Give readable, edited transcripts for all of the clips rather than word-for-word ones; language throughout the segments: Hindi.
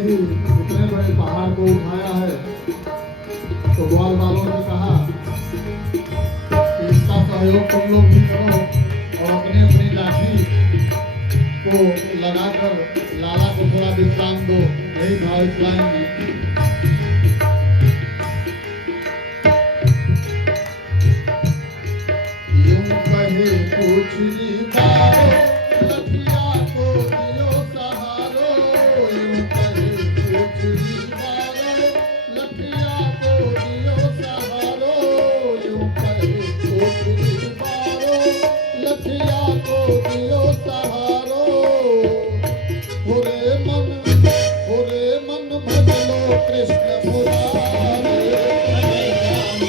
ही इतने बड़े पहाड़ को उठाया है, तो ग्वाल वालों ने कहा कि इसका सहयोग तुम लोग भी करो और अपनी अपनी लाठी को लगाकर लाला को थोड़ा विश्राम दो। यही भाव इस्लाएंगे। यूं कहे कुछ लठिया को दियो सहारो, यूं कहे कुछ लठिया को दियो सहारो, यूं कहे कुछ लठिया को दियो सहारो। होरे मन भज लो कृष्ण मुरारे, कन्हैया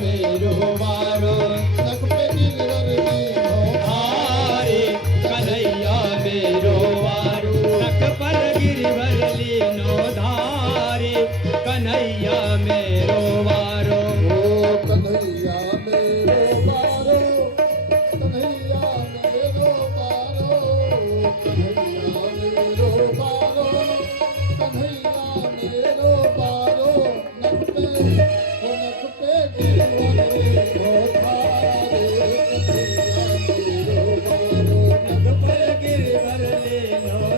मेरो वारो, कन्हैया मेरो वारो, कन्हैया मेरो वारो, कन्हैया मेरो वारो, कन्हैया मेरो वारो। नख पे गिरवरे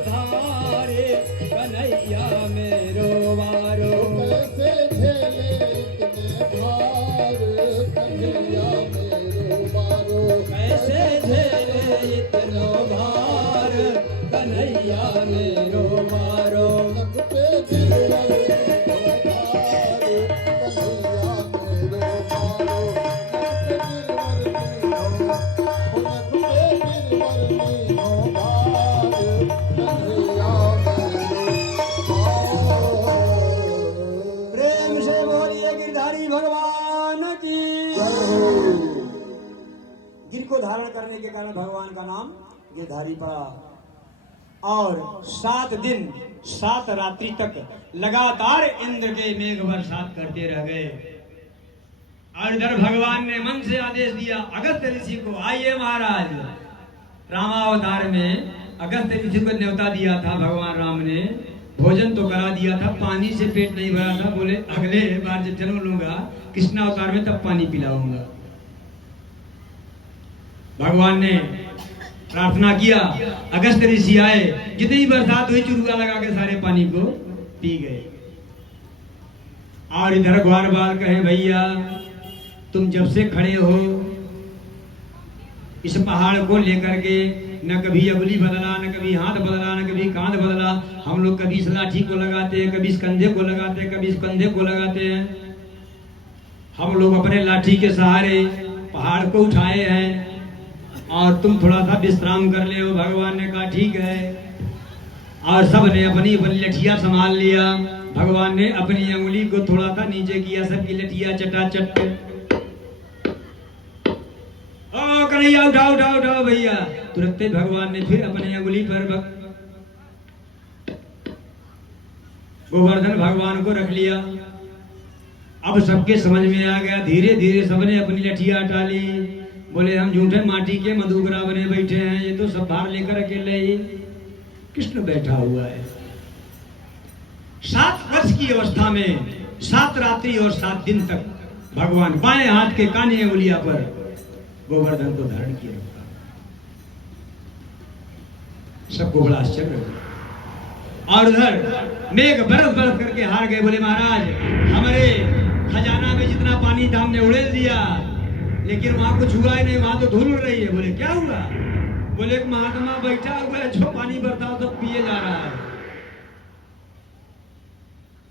धारे, कन्हैया मेरो वारो, नख पे गिरवरे धारे, कन्हैया मेरो वारो। कैसे झेले इतने भार, कन्हैया मेरो वारो, कैसे झेले इतना भार, कन्हैया मेरो वारो। नख पे गिरवरे धारे, कन्हैया मेरो वारो, नख पे गिरवरे धार, कन्हैया मेरो वारो। प्रेम से बोलिए गिरधारी भगवान की। गिर को धारण करने के कारण भगवान का नाम गिरधारी पड़ा। और 7 दिन 7 रात्रि तक लगातार इंद्र के मेघ बरसात करते रह गए। और इधर भगवान ने मन से आदेश दिया अगस्त्य ऋषि को, आइए महाराज। रामावतार में अगस्त्य ऋषि को न्योता दिया था भगवान राम ने, भोजन तो करा दिया था, पानी से पेट नहीं भरा था। बोले अगले बार जब जन्म लूंगा कृष्णावतार में तब पानी पिलाऊंगा। भगवान ने प्रार्थना किया, अगस्त्य ऋषि आए, जितनी बरसात हुई चुरुआ लगा के सारे पानी को पी गए। और इधर ग्वाल बाल कहे, भैया तुम जब से खड़े हो इस पहाड़ को लेकर के, न कभी अगली बदला, न कभी हाथ बदला, न कभी कांध बदला। हम लोग कभी इस लाठी को लगाते हैं, कभी इस कंधे को लगाते हैं, कभी इस कंधे को लगाते हैं। हम लोग अपने लाठी के सहारे पहाड़ को उठाए हैं और तुम थोड़ा सा विश्राम कर ले। भगवान ने कहा ठीक है। और सब ने अपनी अपनी लठिया संभाल लिया। भगवान ने अपनी अंगुली को थोड़ा सा नीचे किया, सबकी लठिया चटाचट। ओ कन्हैया उठाओ उठाओ उठाओ भैया। तुरंत भगवान ने फिर अपनी अंगुली पर गोवर्धन भगवान को रख लिया। अब सबके समझ में आ गया। धीरे धीरे सबने अपनी लठिया हटा ली। बोले हम झूठे माटी के मधुकरा बने बैठे हैं, ये तो सब भार लेकर अकेले ही कृष्ण बैठा हुआ है। 7 वर्ष की अवस्था में 7 रात्रि और 7 दिन तक भगवान बाएं हाथ के कान्हे उंगलिया पर गोवर्धन को धारण किए रखा। सबको बड़ा आश्चर्य हुआ। और उधर मेघ बरस बरस करके हार गए। बोले महाराज हमारे खजाना में जितना पानी था हमने उड़ेल दिया, लेकिन वहां कुछ हुआ ही नहीं, वहां तो धूल उड़ रही है। बोले क्या हुआ? बोले एक महात्मा बैठा हुआ है, जो पानी बरता तो पिए जा रहा है।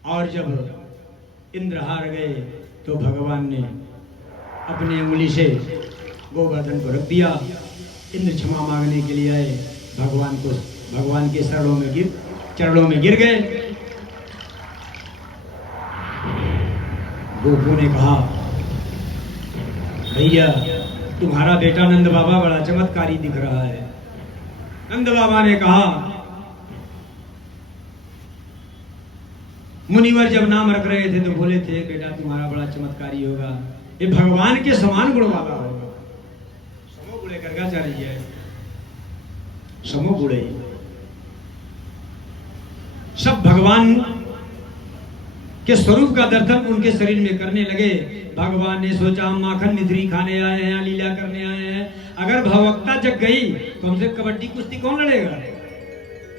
और जब इंद्र हार गए तो भगवान ने अपनी उंगली से गोवर्धन को रख दिया। इंद्र क्षमा मांगने के लिए आए, भगवान के चरणों में गिर गए। गोपू ने कहा भैया तुम्हारा बेटा नंद बाबा बड़ा चमत्कारी दिख रहा है। नंद बाबा ने कहा मुनिवर जब नाम रख रहे थे तो बोले थे बेटा तुम्हारा बड़ा चमत्कारी होगा, ये भगवान के समान गुण वाला होगा। समूह को लेकर गर्गाचार्य समूह बुढ़े सब भगवान के स्वरूप का दर्शन उनके शरीर में करने लगे। भगवान ने सोचा हम माखन मिश्री खाने आए हैं, लीला करने आए हैं, अगर भगवत्ता जग गई तो हमसे कबड्डी कुश्ती कौन लड़ेगा?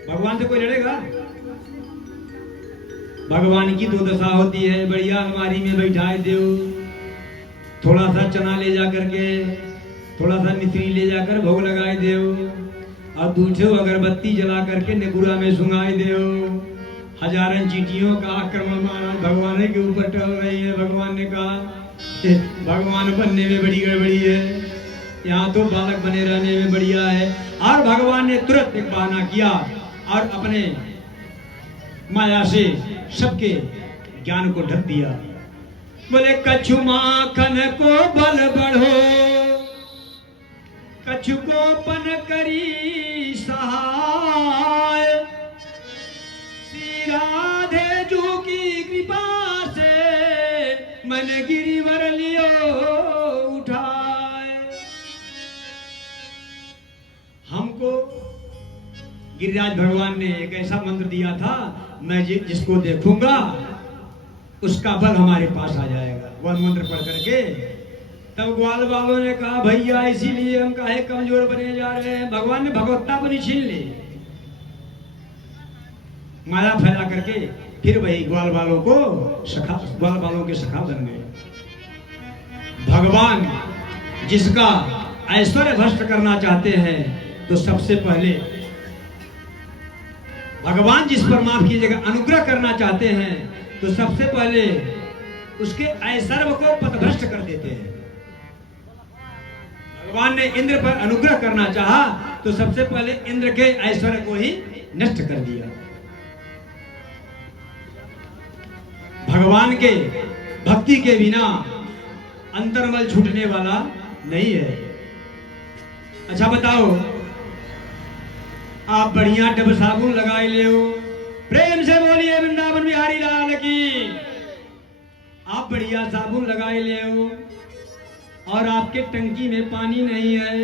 भगवान से कोई लड़ेगा? भगवान की दो दशा होती है, बढ़िया अलमारी में बैठाए दो, थोड़ा सा चना ले जा करके, थोड़ा सा मिश्री ले जाकर भोग लगाए दो, और दूठो अगरबत्ती जला करके नेकुरा में सुंगाए दो। हजारों चींटियों का आक्रमण महाराज भगवान के ऊपर टल रही है। भगवान ने कहा भगवान बनने में बड़ी गड़बड़ी है, यहाँ तो बालक बने रहने में बढ़िया है। और भगवान ने तुरंत एक बहाना किया और अपने माया से सबके ज्ञान को ढक दिया। बोले कछु माखन को बल बढ़ो, कछु को पन करी सहाय, श्री राधे जू की कृपा से मन गिरिवर लियो उठाए। हमको गिरिराज भगवान ने एक ऐसा मंत्र दिया था, मैं जिसको देखूंगा उसका बल हमारे पास आ जाएगा। वह मंत्र पढ़ करके तब ग्वाल वालों ने कहा भैया इसीलिए हम काहे कमजोर बने जा रहे हैं। भगवान ने भगवत्ता अपनी छीन ली, माया फैला करके फिर वही ग्वाल वालों के सखा बन गए। भगवान जिसका ऐश्वर्य भ्रष्ट करना चाहते हैं तो सबसे पहले भगवान जिस पर माफ कीजिएगा अनुग्रह करना चाहते हैं तो सबसे पहले उसके ऐश्वर्य को पथभ्रष्ट कर देते हैं। भगवान ने इंद्र पर अनुग्रह करना चाहा तो सबसे पहले इंद्र के ऐश्वर्य को ही नष्ट कर दिया। भगवान के भक्ति के बिना अंतर्मल छूटने वाला नहीं है। अच्छा बताओ, आप बढ़िया डब साबुन लगाए ले हो, प्रेम से बोलिए वृंदावन बिहारी लाल की। आप बढ़िया साबुन लगाए ले हो और आपके टंकी में पानी नहीं है,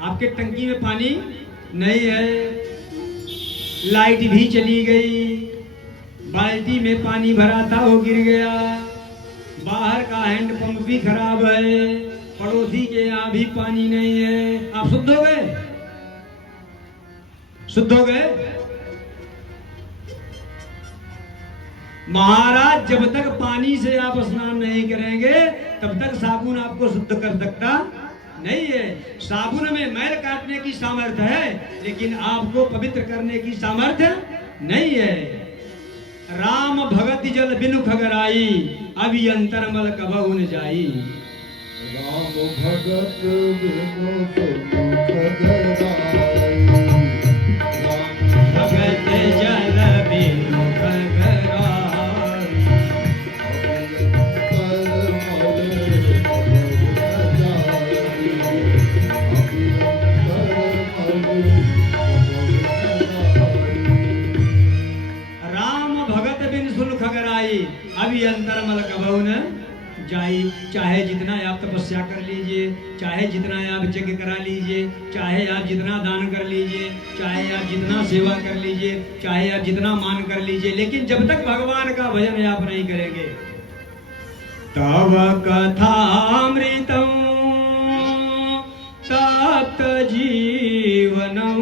आपके टंकी में पानी नहीं है, लाइट भी चली गई, बाल्टी में पानी भरा था वो गिर गया, बाहर का हैंडपंप भी खराब है, पड़ोसी के यहाँ भी पानी नहीं है, आप शुद्ध हो गए? शुद्ध हो गए? महाराज जब तक पानी से आप स्नान नहीं करेंगे तब तक साबुन आपको शुद्ध कर सकता नहीं है। साबुन में मैल काटने की सामर्थ्य है लेकिन आपको पवित्र करने की सामर्थ्य नहीं है। राम भगत जल बिनु खगराई, अभी अंतर मल कबहु न जाई। राम भगत बिनु खगराई, भगत जल बिनु खगराई, अभी अंतर मल कबहु न जाई। चाहे जितना आप तपस्या कर लीजिए, चाहे जितना आप यज्ञ करा लीजिए, चाहे आप जितना दान कर लीजिए, चाहे आप जितना सेवा कर लीजिए, चाहे आप जितना मान कर लीजिए, लेकिन जब तक भगवान का भजन आप नहीं करेंगे तव कथामृतम तप्त जीवनम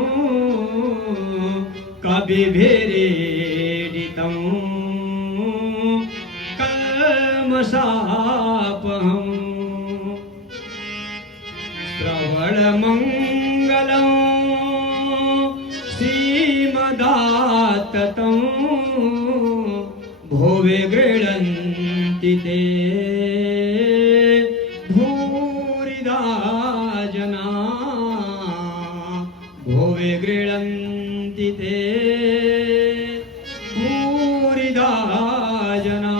कवि भेरेडितम सापहम श्रवण मंगलम श्रीमदाततं भोवे गृह्णन्ति ते भूरिदा जना, भोवे गृह्णन्ति ते भूरिदा जना।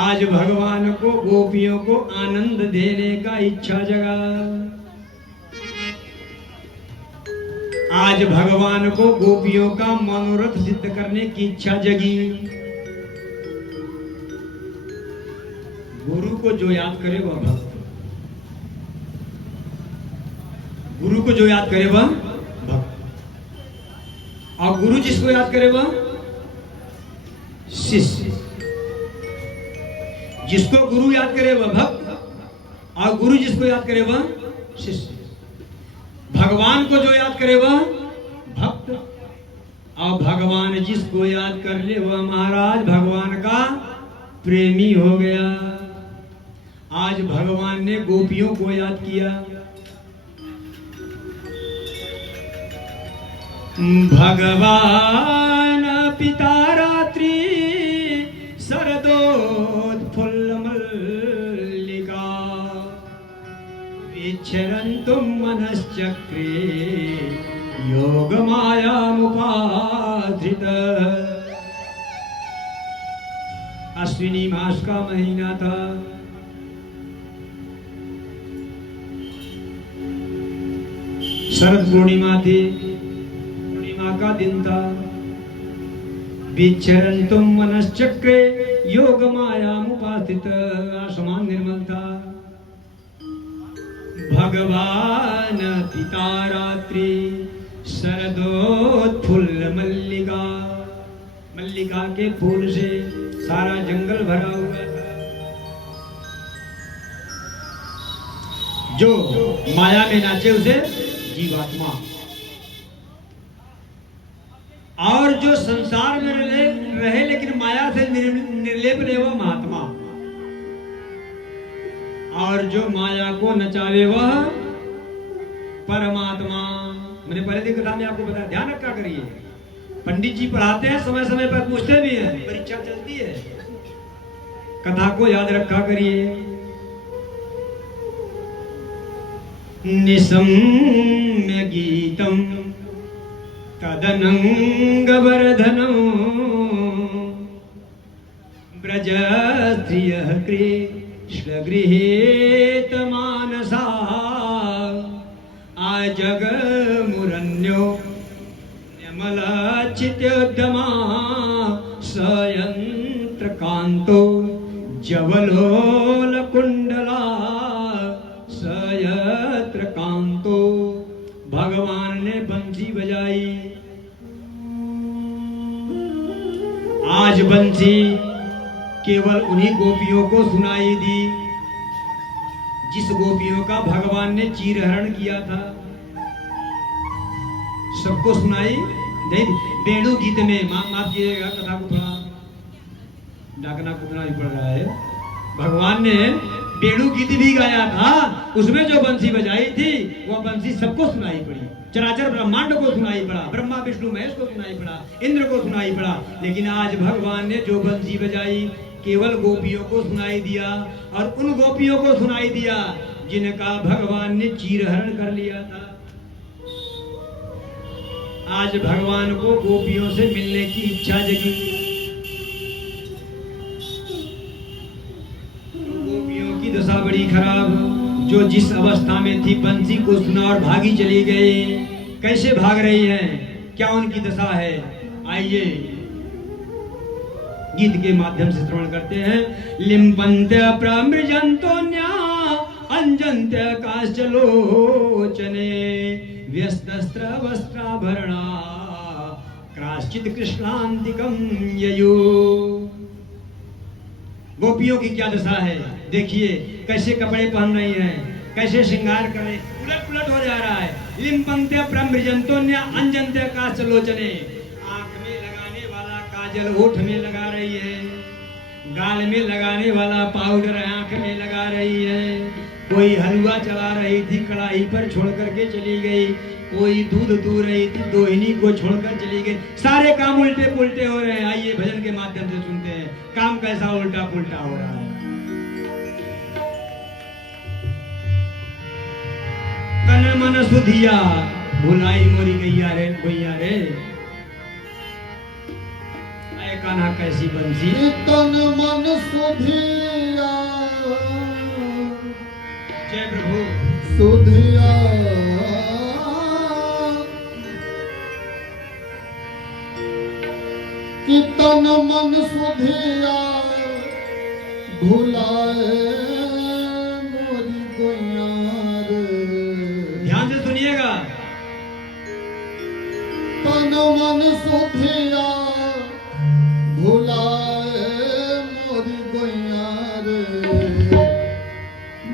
आज भगवान को गोपियों को आनंद देने का इच्छा जगा, आज भगवान को गोपियों का मनोरथ सिद्ध करने की इच्छा जगी। गुरु को जो याद करे वह भक्त, गुरु को जो याद करे वह भक्त, और गुरु जिसको याद करे वह शिष्य। जिसको गुरु याद करे वह भक्त, और गुरु जिसको याद करे वह शिष्य। भगवान को जो याद करे वह भक्त, और भगवान जिसको याद कर ले वह महाराज भगवान का प्रेमी हो गया। आज भगवान ने गोपियों को याद किया। भगवान पिता रात्रि शरदोत्फुल्ल मल्लिका विचरन्तुं मनश्चक्रे योग माया मुपाधृत। अश्विनी मास का महीना था। शरद पूर्णिमा थी, पूर्णिमा का दिन था। विचरन्तुं मनश्चक्रे योग माया मुपास्थित। आसमान निर्मल था। भगवान पिता रात्रि शरदोत्फुल्ल मल्लिका। मल्लिका के फूल से सारा जंगल भरा हुआ था। जो माया में नाचे उसे जीवात्मा, और जो संसार में रहे लेकिन माया से निर्लेप रहे वह महात्मा, और जो माया को नचावे वह परमात्मा। मैंने पहले दिन कथा में आपको बताया, ध्यान रखा करिए। पंडित जी पढ़ाते हैं, समय समय पर पूछते भी हैं, परीक्षा चलती है, कथा को याद रखा करिए। निसम्य गीतम तदनंगवर्धनं ब्रज स्त्रियः कृष्ण गृहीत मानसा आजगमुरन्यो न्यमलचित्योद्यमा सयंत्र कांतो जवलोल कुंडला सयत्र कांतो। भगवान ने बंसी बजाई। आज बंसी केवल उन्हीं गोपियों को सुनाई दी जिस गोपियों का भगवान ने चीरहरण किया था। सबको सुनाई नहीं। बेणु गीत में माफ कीजिएगा, कथा को थोड़ा डाकना कुटना भी पड़ रहा है। भगवान ने बेणु गीत भी गाया था, उसमें जो बंसी बजाई थी वह बंसी सबको सुनाई पड़ी। चराचर ब्रह्मांड को सुनाई पड़ा, ब्रह्मा विष्णु महेश को सुनाई पड़ा, इंद्र को सुनाई पड़ा। लेकिन आज भगवान ने जो बंसी बजाई केवल गोपियों को सुनाई दिया, और उन गोपियों को सुनाई दिया जिनका भगवान ने चीरहरण कर लिया था। आज भगवान को गोपियों से मिलने की इच्छा जगी। गोपियों की दशा बड़ी खराब। जो जिस अवस्था में थी बंसी को सुना और भागी चली गई। कैसे भाग रही है, क्या उनकी दशा है, आइए गीत के माध्यम से श्रवण करते हैं। लिम्पन्त्य प्रमृजन्तोन्या अंजन्त्य काश्चलोचने व्यस्तस्त्र वस्त्राभरणा क्राश्चित् कृष्णान्तिकं ययु। गोपियों की क्या दशा है, देखिए कैसे कपड़े पहन रही हैं, कैसे श्रृंगार कर रही, उलट पुलट हो जा रहा है। लिम्पन्त्य प्रमृजन्तोन्य अंजन्त्य काश्चलोचने। आंख में लगाने वाला काजल होठ में लगा रही है, गाल में लगाने वाला पाउडर आंख में लगा रही है। कोई हलवा चला रही थी कढ़ाई पर छोड़ करके चली गई, कोई दूध दूह रही थी दोहिनी को छोड़कर चली गई। सारे काम उल्टे पुल्टे हो रहे हैं। आइए भजन के माध्यम से सुनते हैं काम कैसा उल्टा पुल्टा हो रहा है। तन मन सुधिया भुलाई मोरी गैया रे भैया रे। कान्हा कैसी बंसी। तन मन सुधिया जय प्रभु सुधिया कि तन मन सुधिया भुलाए मोरी गैया रे। ध्यान से सुनिएगा। सुधिया भुलाए मोरी गोइया रे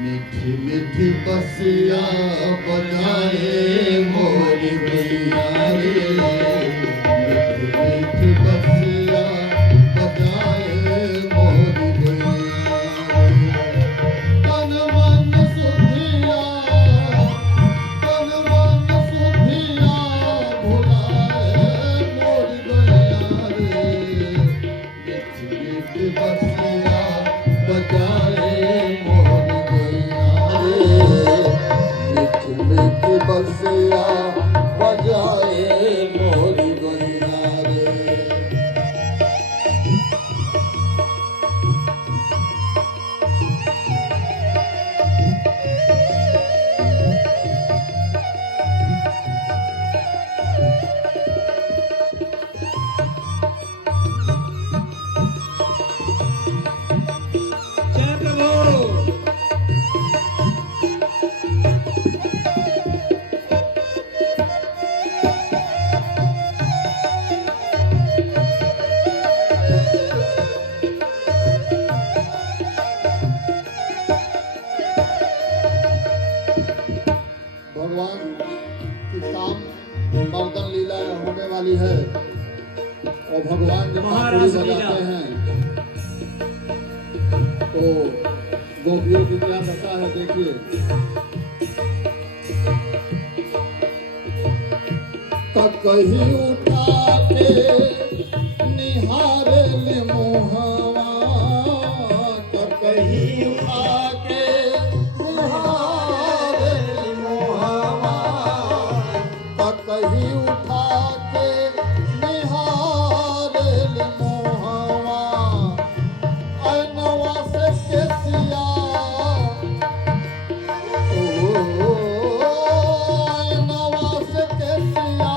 मीठी मीठी बसिया बजाए मोरी गोइया रे मीठी मीठी बसिया बजाए मोरी गोइया रे तन मन सुधिया भुलाए मोरी गोइया रे मीठी मीठी बसिया बजाए मोरी गोइया रे मीठी मीठी बसिया बजाए मोरी गोइया रे जय प्रभु। भगवान की काम मर्दन लीला होने वाली है और भगवान जब महारास बांसुरी लीला। बजाते हैं तो गोपियों की क्या दशा है देखिए कहीं उठा के निहारे ले मोहवा कहीं उठा के निहारे ले मोहवा कहीं उठा के निहारे ले मोहवा ऐनवा से केसिया ऐनवा से केसिया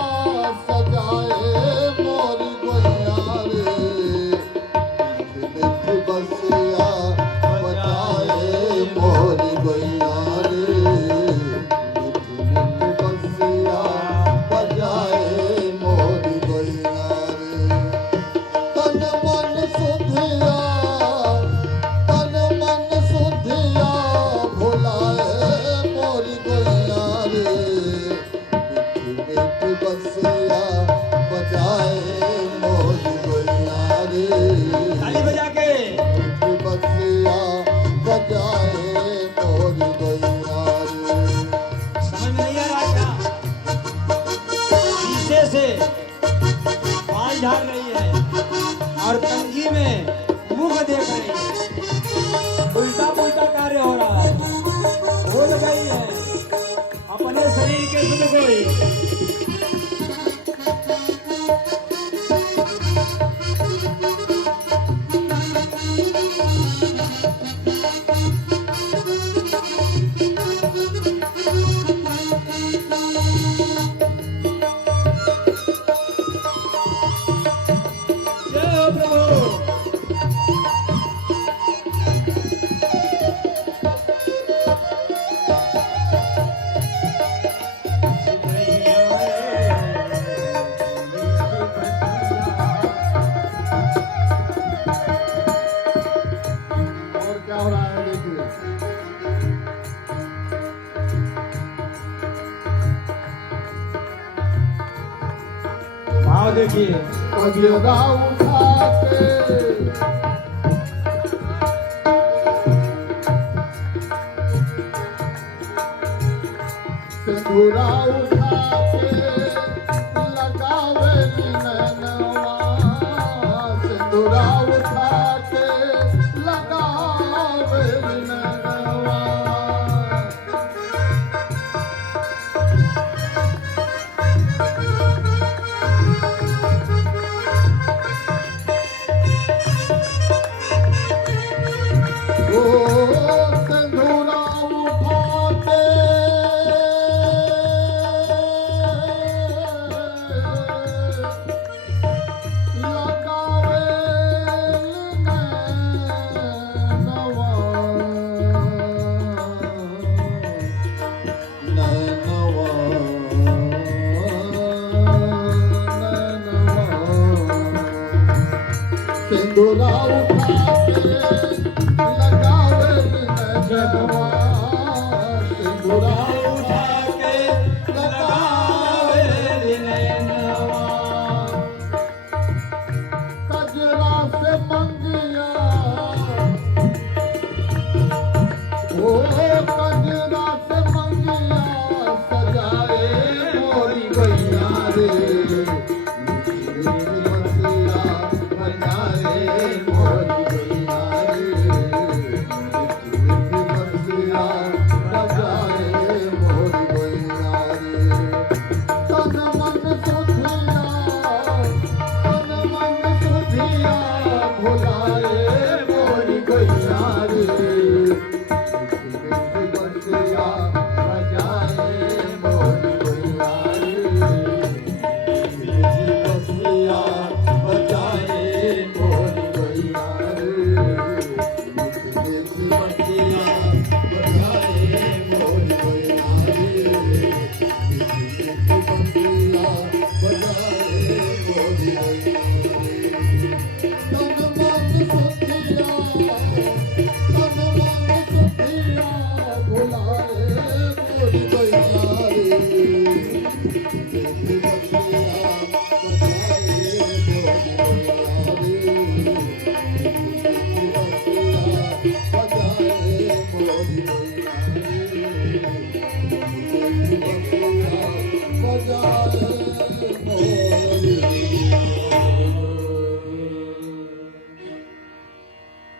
सजाए मोरी गोइया रे मीठी बसिया बजाए मोरी गोइया रे मीठी मीठी बसिया बजाए मोरी गोइया रे तन मन सुधिया भुलाए मोरी गोइया रे मीठी मीठी बसिया बजाए मोरी गोइया रे ताली बजा के मीठी बसिया बजाए मोरी गोइया रे समझ में नहीं आ रहा क्या? शीशे से बाल झाड़ रही है और कंघी में मुंह देख रही है। उल्टा पुल्टा कार्य हो रहा है। भूल गई है अपने शरीर के सुध कोई। जय हो प्रभु। और क्या हो रहा है देखिए भाव देखिए। कजरा उठा के सिंदूरा उठा के लगावे नैनवा सिंदूरा उठा के लगावे नैनवा सिंदूरा उठा के लगावे नैनवा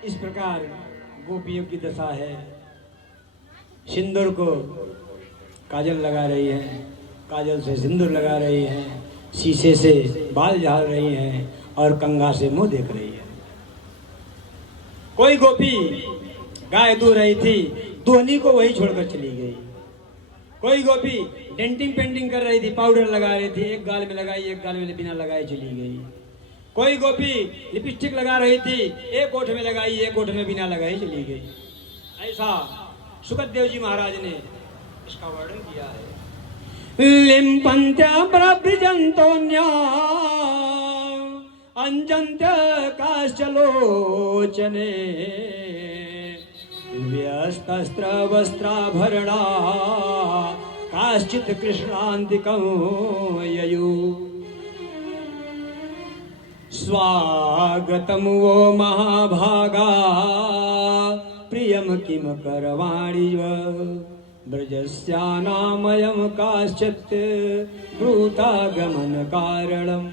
इस प्रकार गोपियों की दशा है। सिंदूर को काजल लगा रही है, काजल से सिंदूर लगा रही है, शीशे से बाल झाड़ रही है और कंघा से मुंह देख रही है। कोई गोपी गाय दूह रही थी, दोहनी को वही छोड़कर चली गई। कोई गोपी डेंटिंग पेंटिंग कर रही थी, पाउडर लगा रही थी, एक गाल में लगाई एक गाल में बिना लगाए चली गई। कोई गोपी लिपस्टिक लगा रही थी, एक ओठ में लगाई एक ओठ में बिना लगाई चली गई। ऐसा सुखदेव जी महाराज ने इसका वर्णन किया है। लिम्पन्त्य प्रभृजन्तोऽन्या अंजन्त्य काश्चलोचने व्यस्तस्त्र वस्त्राभरणा काश्चित् कृष्णान्तिकं ययु। स्वागतं वो महाभागा प्रियं किं करवाणि ब्रजस्यानामयं काश्चित् ब्रूतागमन कारणम्।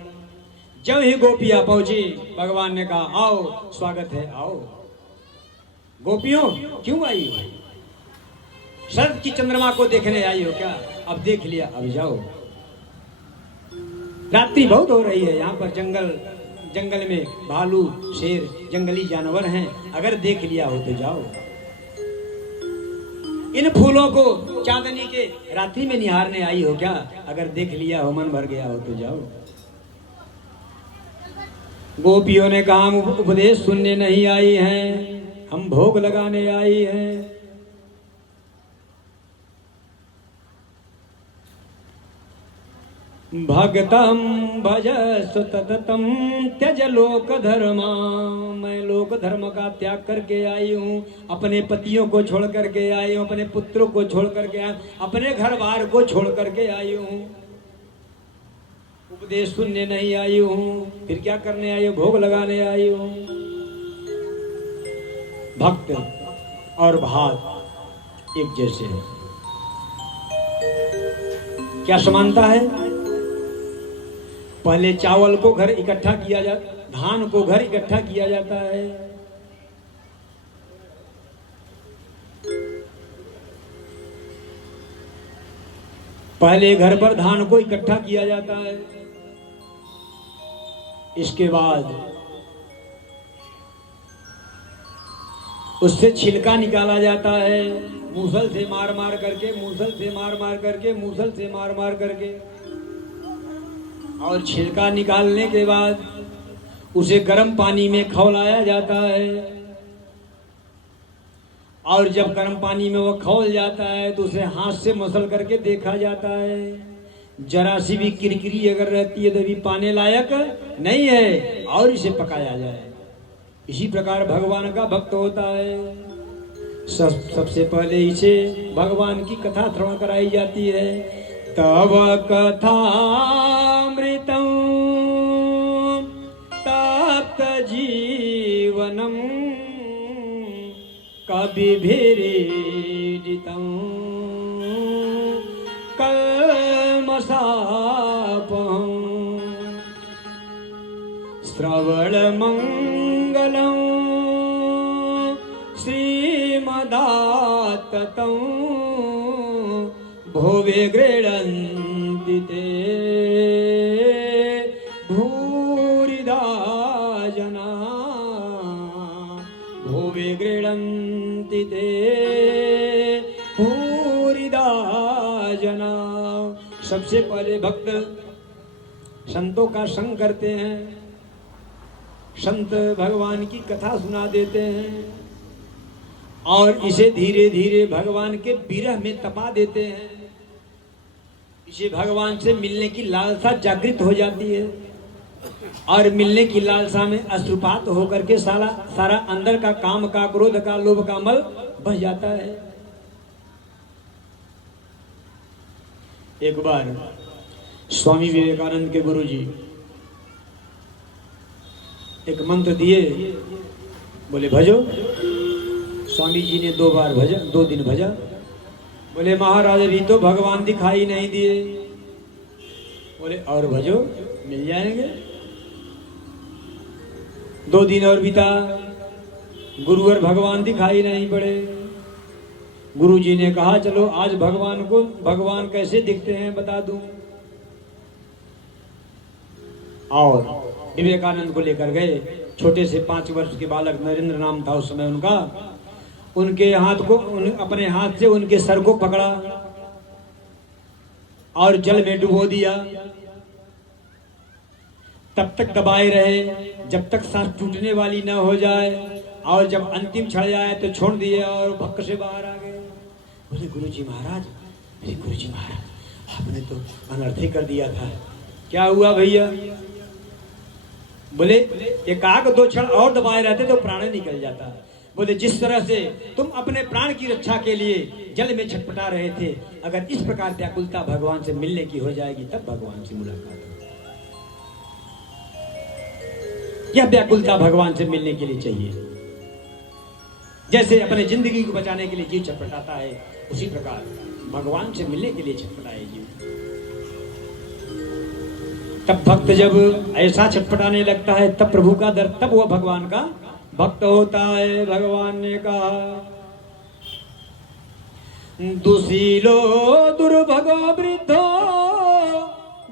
जब ही गोपियां पहुंची, भगवान ने कहा आओ, स्वागत है, आओ। गोपियों क्यों आई हो? शरद की चंद्रमा को देखने आई हो क्या? अब देख लिया, अब जाओ। रात्रि बहुत हो रही है, यहाँ पर जंगल में भालू शेर जंगली जानवर हैं, अगर देख लिया हो तो जाओ। इन फूलों को चांदनी के रात्रि में निहारने आई हो क्या? अगर देख लिया हो, मन भर गया हो तो जाओ। गोपियों ने कहा हम उपदेश सुनने नहीं आई हैं, हम भोग लगाने आई हैं। भगतम भजस्व तततम त्यज लोक धर्मा। मैं लोक धर्म का त्याग करके आई हूँ, अपने पतियों को छोड़ करके आई हूँ, अपने पुत्रों को छोड़ करके आई, अपने घर बार को छोड़ करके आई हूँ। उपदेश सुनने नहीं आई हूँ, फिर क्या करने आई हूँ? भोग लगाने आई हूँ। भक्त और भात एक जैसे है, क्या समानता है? पहले चावल को घर इकट्ठा किया जाता, धान को घर इकट्ठा किया जाता है। पहले घर पर धान को इकट्ठा किया जाता है, इसके बाद उससे छिलका निकाला जाता है, मूसल से मार मार करके, मूसल से मार मार करके, मूसल से मार मार करके। और छिलका निकालने के बाद उसे गर्म पानी में खौलाया जाता है, और जब गर्म पानी में वो खौल जाता है तो उसे हाथ से मसल करके देखा जाता है। जरा सी भी किरकिरी अगर रहती है तो भी पाने लायक नहीं है, और इसे पकाया जाए। इसी प्रकार भगवान का भक्त होता है। सबसे पहले इसे भगवान की कथा श्रवण कराई जाती है। तव कथामृतं तप्त जीवनम कविभिरीडितं कल्मषापहं श्रवणमङ्गलं श्रीमदाततं भुवि गृह्णन्ति ते भूरिदा जना भुवि गृह्णन्ति ते भूरिदा जना। सबसे पहले भक्त संतों का संग करते हैं, संत भगवान की कथा सुना देते हैं और इसे धीरे धीरे भगवान के विरह में तपा देते हैं। इसे भगवान से मिलने की लालसा जागृत हो जाती है और मिलने की लालसा में अश्रुपात होकर के सारा अंदर का काम का, क्रोध का, लोभ का मल बह जाता है। एक बार स्वामी विवेकानंद के गुरुजी एक मंत्र दिए, बोले भजो। स्वामी जी ने 2 बार भजा, 2 दिन भजा। बोले महाराज अभी तो भगवान दिखाई नहीं दिए। बोले और भजो, मिल जाएंगे। 2 दिन और बीता, गुरु और भगवान दिखाई नहीं पड़े। गुरु जी ने कहा चलो आज भगवान कैसे दिखते हैं बता दूं। और विवेकानंद को लेकर गए। छोटे से 5 वर्ष के बालक, नरेंद्र नाम था उस समय उनका। उनके हाथ को अपने हाथ से उनके सर को पकड़ा और जल में डुबो दिया। तब तक दबाए रहे जब तक सांस टूटने वाली न हो जाए, और जब अंतिम छड़ जाए तो छोड़ दिए और भक्क से बाहर आ गए। बोले गुरुजी महाराज, आपने तो अनर्थ ही कर दिया था। क्या हुआ भैया? बोले एक आग 2 क्षण और दबाए रहते तो प्राण निकल जाता। बोले जिस तरह से तुम अपने प्राण की रक्षा के लिए जल में छटपटा रहे थे, अगर इस प्रकार व्याकुलता भगवान से मिलने की हो जाएगी तब भगवान से मुलाकात होगी। यह व्याकुलता भगवान से मिलने के लिए चाहिए। जैसे अपने जिंदगी को बचाने के लिए जीव छटपटाता है, उसी प्रकार भगवान से मिलने के लिए छटपटाए जीव। तब भक्त जब ऐसा छटपटाने लगता है तब प्रभु का दर, तब वह भगवान का भक्त होता है। भगवान ने कहा दुशीलो दुर्भगो वृद्धो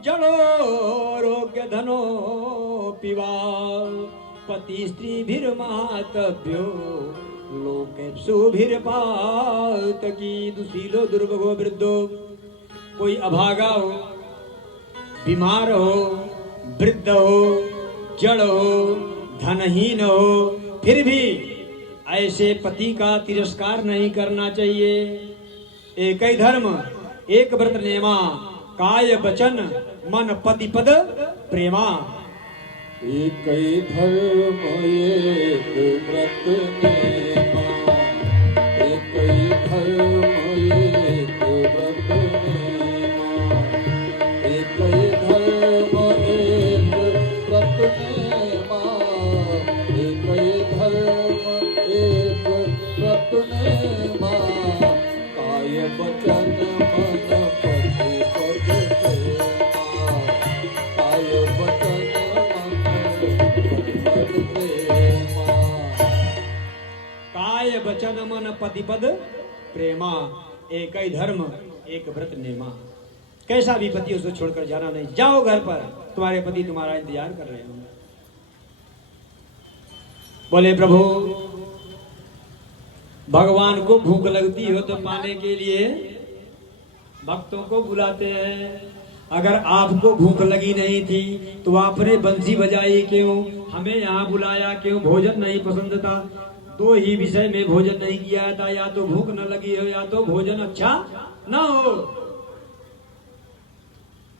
जड़ो रोग्य धनो पिवा पति स्त्री भीर मातव्यो लोके सुभीर पात की। दुशीलो दुर्भगो वृद्धो, कोई अभागा हो, बीमार हो, वृद्ध हो, जड़ हो, धनहीन हो, फिर भी ऐसे पति का तिरस्कार नहीं करना चाहिए। एक ही धर्म एक व्रत नेमा, काय वचन मन पति पद प्रेमा। एक ही धर्म एक व्रत नेमा, एक ही धर्म एक व्रत नेमा, एक ही धर्म एक व्रत नेमा, एक ही धर्म एक व्रत नेमा, काय वचन मन पति पद प्रेमा, काय वचन काय वचन मन पति पद प्रेमा, एक ही धर्म एक व्रत नेमा। कैसा भी पति उसको छोड़कर जाना नहीं। जाओ घर पर, तुम्हारे पति तुम्हारा इंतजार कर रहे होंगे। बोले प्रभु भगवान को भूख लगती हो तो पाने के लिए भक्तों को बुलाते हैं। अगर आपको भूख लगी नहीं थी तो आपने बंसी बजाई क्यों? हमें यहाँ बुलाया क्यों? भोजन नहीं पसंद था। 2 ही विषय में भोजन नहीं किया था, या तो भूख न लगी हो या तो भोजन अच्छा ना हो।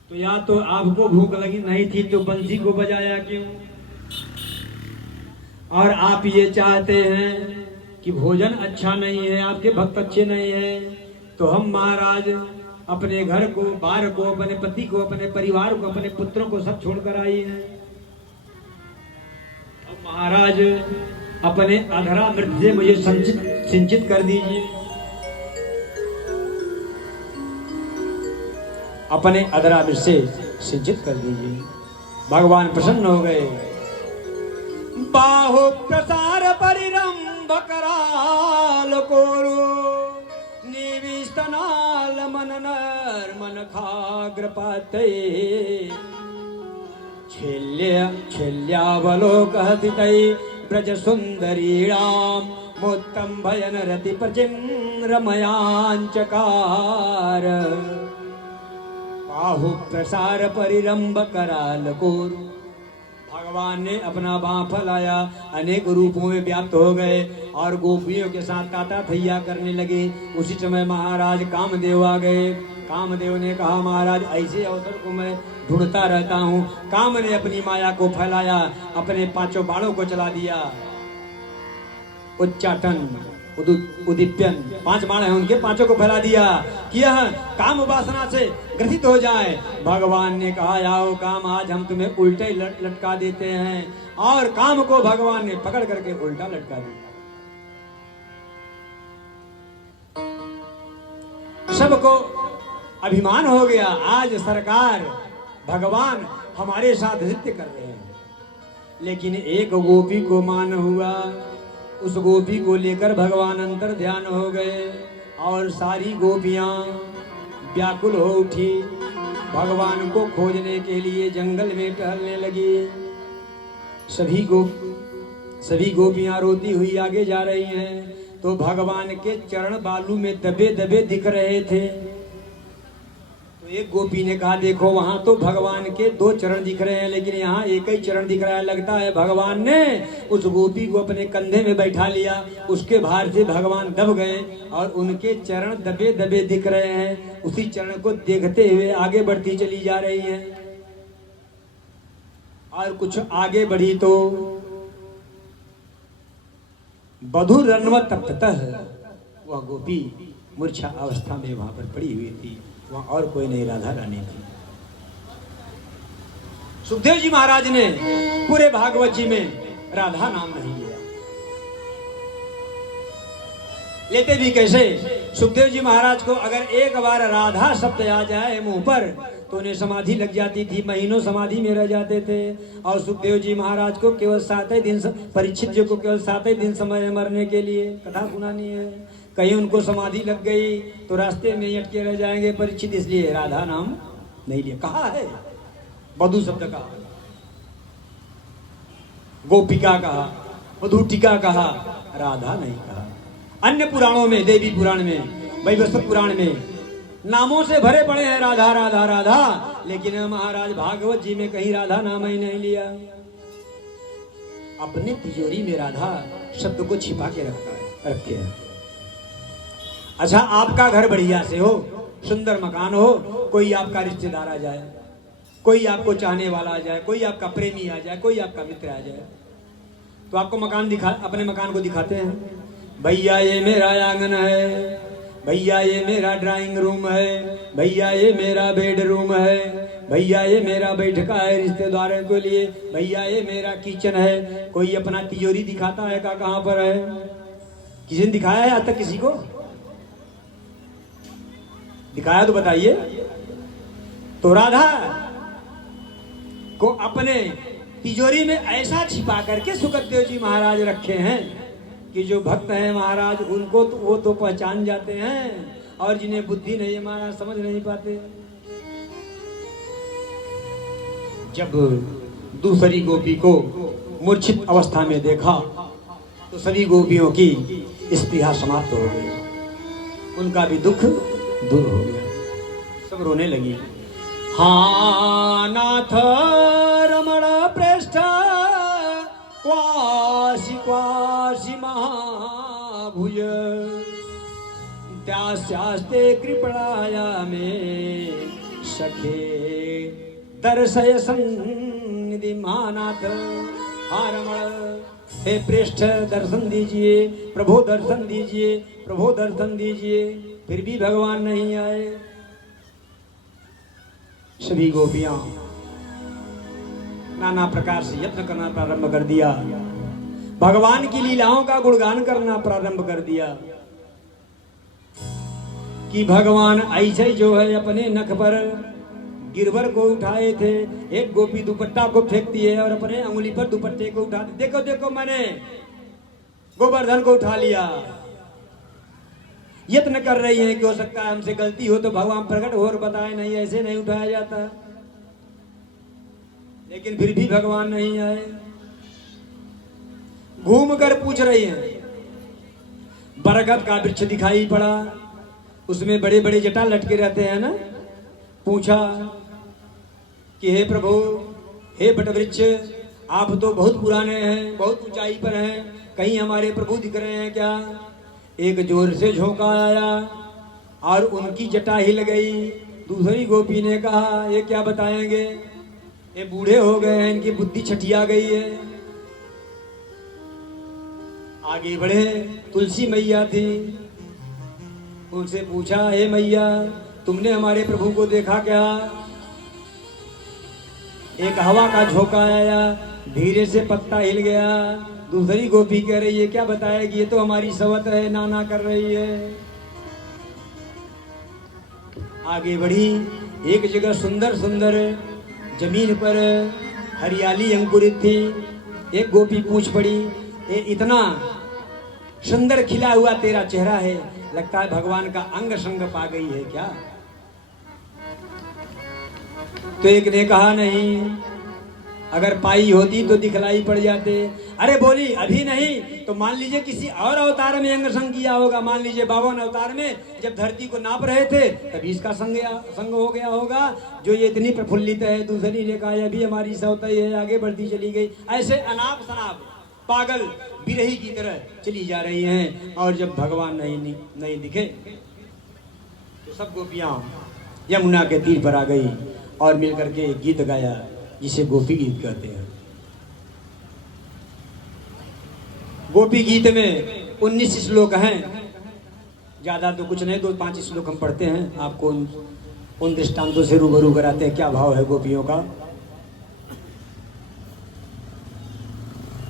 तो या तो आपको भूख लगी नहीं थी तो बंसी को बजाया क्यों? और आप ये चाहते हैं कि भोजन अच्छा नहीं है, आपके भक्त अच्छे नहीं हैं, तो हम महाराज अपने घर को, बार को, अपने पति को, अपने परिवार को, अपने पुत्रों को सब छोड़कर आई हैं। अब महाराज अपने अधरा मृत से मुझे सिंचित कर दीजिए, अपने अधरा मृत से सिंचित कर दीजिए। भगवान प्रसन्न हो गए। बाहु प्रसार परिरंभ कराल कोरु निविस्तनाल मननर मन खाग्र पाते छेल्यावलोकहतितै ब्रज सुंदरीणां मोत्तम भयन रति प्रचिन्न मयांचकार बाहु प्रसार परिरंभ कराल कोरु। भगवान ने अपना बाँ फैलाया, अनेक रूपों में व्याप्त हो गए और गोपियों के साथ ताता थैया करने लगे। उसी समय महाराज कामदेव आ गए। कामदेव ने कहा, महाराज ऐसे अवसर को मैं ढूंढता रहता हूँ। काम ने अपनी माया को फैलाया, अपने पांचों बाणों को चला दिया। उच्चाटन, उदीप्यन, 5 बाण हैं उनके, पांचों को फैला दिया कि यह काम वासना से ग्रसित हो जाए। भगवान ने कहा, आओ काम, आज हम तुम्हें उल्टे लटका देते हैं। और काम को भगवान ने पकड़ करके उल्टा लटका दिया। सबको अभिमान हो गया, आज सरकार भगवान हमारे साथ नृत्य कर रहे हैं। लेकिन एक गोपी को मान हुआ, उस गोपी को लेकर भगवान अंतर ध्यान हो गए और सारी गोपियां व्याकुल हो उठी। भगवान को खोजने के लिए जंगल में टहलने लगी। सभी गोपियां रोती हुई आगे जा रही हैं तो भगवान के चरण बालू में दबे दबे दिख रहे थे। तो एक गोपी ने कहा, देखो वहां तो भगवान के 2 चरण दिख रहे हैं, लेकिन यहाँ एक ही चरण दिख रहा है। लगता है भगवान ने उस गोपी को अपने कंधे में बैठा लिया, उसके भार से भगवान दब गए और उनके चरण दबे दबे दिख रहे हैं। उसी चरण को देखते हुए आगे बढ़ती चली जा रही हैं। और कुछ आगे बढ़ी तो बधु रन्वत तप्तः, वह गोपी मूर्छा अवस्था में वहां पर पड़ी हुई थी। वहां और कोई नहीं, राधा रानी थी। सुखदेव जी महाराज ने पूरे भागवत जी में राधा नाम नहीं लिया। लेते भी कैसे? सुखदेव जी महाराज को अगर एक बार राधा शब्द आ जाए मुंह पर तो उन्हें समाधि लग जाती थी, महीनों समाधि में रह जाते थे। और सुखदेव जी महाराज को केवल 7 ही दिन, परीक्षित जी को केवल 7 ही दिन समय मरने के लिए कथा सुनानी है। कहीं उनको समाधि लग गई तो रास्ते में ही अटके रह जाएंगे परीक्षित, इसलिए राधा नाम नहीं लिया। कहा है वधु शब्द कहा, गोपिका कहा, वधूटिका कहा, राधा नहीं कहा। अन्य पुराणों में, देवी पुराण में, वैवस्वत पुराण में नामों से भरे पड़े हैं राधा राधा राधा, लेकिन महाराज भागवत जी में कहीं राधा नाम ही नहीं लिया। अपने तिजोरी में राधा शब्द को छिपा के रखे हैं। अच्छा, आपका घर बढ़िया से हो, सुंदर मकान हो, कोई आपका रिश्तेदार आ जाए, कोई आपको चाहने वाला आ जाए, कोई आपका प्रेमी आ जाए, कोई आपका मित्र आ जाए, तो आपको अपने मकान को दिखाते हैं। भैया ये मेरा आंगन है, भैया ये मेरा ड्राइंग रूम है, भैया ये मेरा बेडरूम है, भैया ये मेरा बैठका है रिश्तेदारों के लिए, भैया ये मेरा किचन है। कोई अपना तिजोरी दिखाता है का कहां पर है? किसी ने दिखाया है आज तक? किसी को दिखाया तो बताइए। तो राधा को अपने तिजोरी में ऐसा छिपा करके सुखदेव जी महाराज रखे हैं कि जो भक्त हैं महाराज उनको तो वो तो पहचान जाते हैं, और जिन्हें बुद्धि नहीं है महाराज समझ नहीं पाते। जब दूसरी गोपी को मूर्छित अवस्था में देखा तो सभी गोपियों की स्पृहा समाप्त हो गई, उनका भी दुख दूर हो गया, सब रोने लगी। हाँ नाथ रमण प्रेष्ठ क्वासी क्वासी महाभुज त्यास्ते कृपणाया में सखे दर्शय सन्निधि महानाथ। हाँ रमण हे पृष्ठ दर्शन दीजिए, प्रभु दर्शन दीजिए, प्रभु दर्शन दीजिए, फिर भी भगवान नहीं आए। सभी गोपियां नाना प्रकार से यत्न करना प्रारंभ कर दिया, भगवान की लीलाओं का गुणगान करना प्रारंभ कर दिया कि भगवान ऐसे जो है अपने नख पर गिरवर को उठाए थे, एक गोपी दुपट्टा को फेंकती है और अपने अंगुली पर दुपट्टे को उठाती, देखो देखो मैंने गोवर्धन को उठा लिया। यत्न कर रही है कि हो सकता है हमसे गलती हो तो भगवान प्रकट हो और बताए, नहीं ऐसे नहीं उठाया जाता, लेकिन फिर भी भगवान नहीं आए। घूम कर पूछ रही हैं, बरगद का वृक्ष दिखाई पड़ा, उसमें बड़े बड़े जटा लटके रहते हैं ना। पूछा कि हे प्रभु, हे बटवृक्ष, आप तो बहुत पुराने हैं, बहुत ऊंचाई पर हैं, कहीं हमारे प्रभु दिख रहे हैं क्या? एक जोर से झोंका आया और उनकी जटा हिल गई। दूसरी गोपी ने कहा, ये क्या बताएंगे, ये बूढ़े हो गए हैं, इनकी बुद्धि छठिया गई है। आगे बढ़े, तुलसी मैया थी, उनसे पूछा, हे मैया, तुमने हमारे प्रभु को देखा क्या? एक हवा का झोंका आया, धीरे से पत्ता हिल गया। दूसरी गोपी कह रही है, क्या बताएगी, ये तो हमारी सवत है, नाना कर रही है। आगे बढ़ी, एक जगह सुंदर सुंदर जमीन पर हरियाली अंकुरित थी। एक गोपी पूछ पड़ी, ये इतना सुंदर खिला हुआ तेरा चेहरा है, लगता है भगवान का अंग संग पा गई है क्या? तो एक ने कहा, नहीं, अगर पाई होती तो दिखलाई पड़ जाते। अरे बोली, अभी नहीं तो मान लीजिए किसी और अवतार में अंग संग किया होगा, मान लीजिए 52 अवतार में जब धरती को नाप रहे थे तभी इसका संग हो गया होगा, जो ये इतनी प्रफुल्लित है। दूसरी ने कहा, अभी हमारी सौतई है, आगे बढ़ती चली गई। ऐसे अनाप शनाप पागल बिरही की तरह चली जा रही हैं। और जब भगवान नहीं दिखे तो सब गोपियां यमुना के तीर पर आ गई और मिलकर के गीत गाया, जिसे गोपी गीत कहते हैं। गोपी गीत में 19 श्लोक हैं, ज्यादा तो कुछ नहीं, 2-5 श्लोक हम पढ़ते हैं, आपको उन दृष्टांतों से रूबरू कराते हैं क्या भाव है गोपियों का।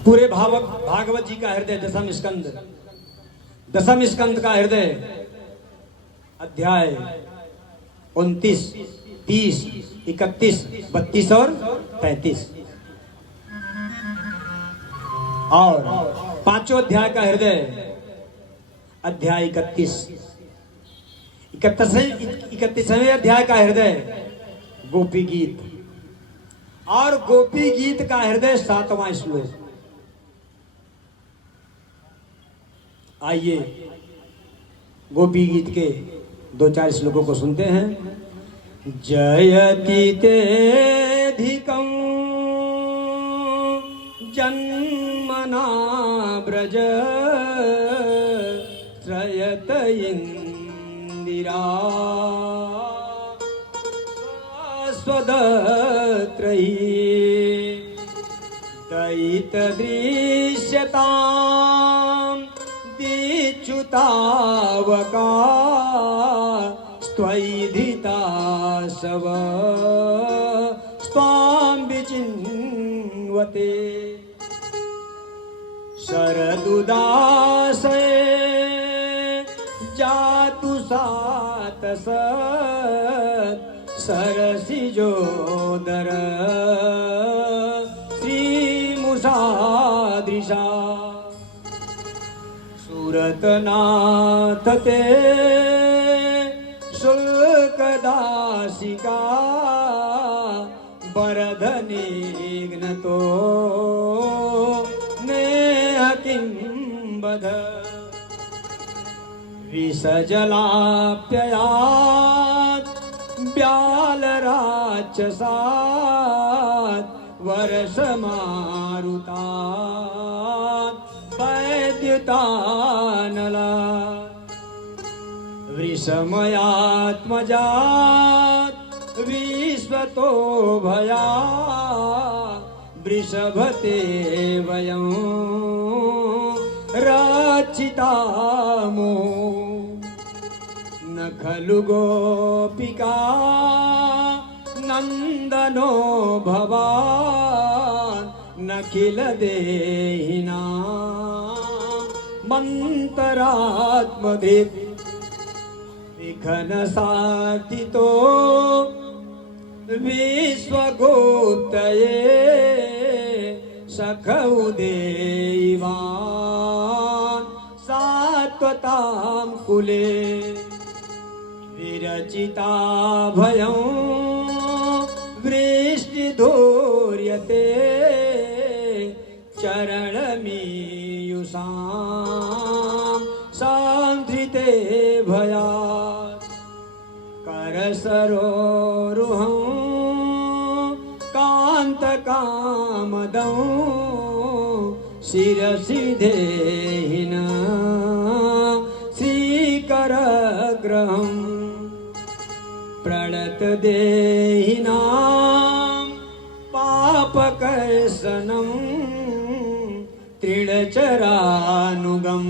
पूरे भागवत जी का हृदय दशम स्कंद का हृदय अध्याय 29, 30, 31, 32 और 33 और पांचों अध्याय का हृदय अध्याय 31वें अध्याय का हृदय गोपी गीत और गोपी गीत का हृदय 7वां श्लोक। आइए गोपी गीत के 2-4 श्लोकों को सुनते हैं। जयति तेधिकं जन्मना ब्रज त्रयत इंदिरा स्वदत्रयी दयित दृश्यतां दीच्युतावका त्वयि धृता शव स्वां विचिन्वते शरदुदासे जातु सातस सरसिजोदर श्रीमुषादृशा सुरतनाथ ते शुल्कदासिका वरधनिघ्नतो नेह किं बध विषजलाप्ययात् व्यालराक्षसात् वर्षमारुतात् वैद्युतानला वृषमयात्मजात् विश्वतो भया वृषभते वयं रचितामो न खलु गोपिका नंदनो भवान् नखिल देहिना मंतरात्मधिप विघ्न साधितो विश्वगुप्तये सखौ देवान् सात्वतां कुले विरचिता भयं वृष्टिधूर्यते चरणमीयुषां सांधृते भयात् करसरोरुहं कान्तकामदं शिरसि देहिना श्रीकरग्रहम् प्रणत देहिनां पापकर्षणं त्रिणचरानुगं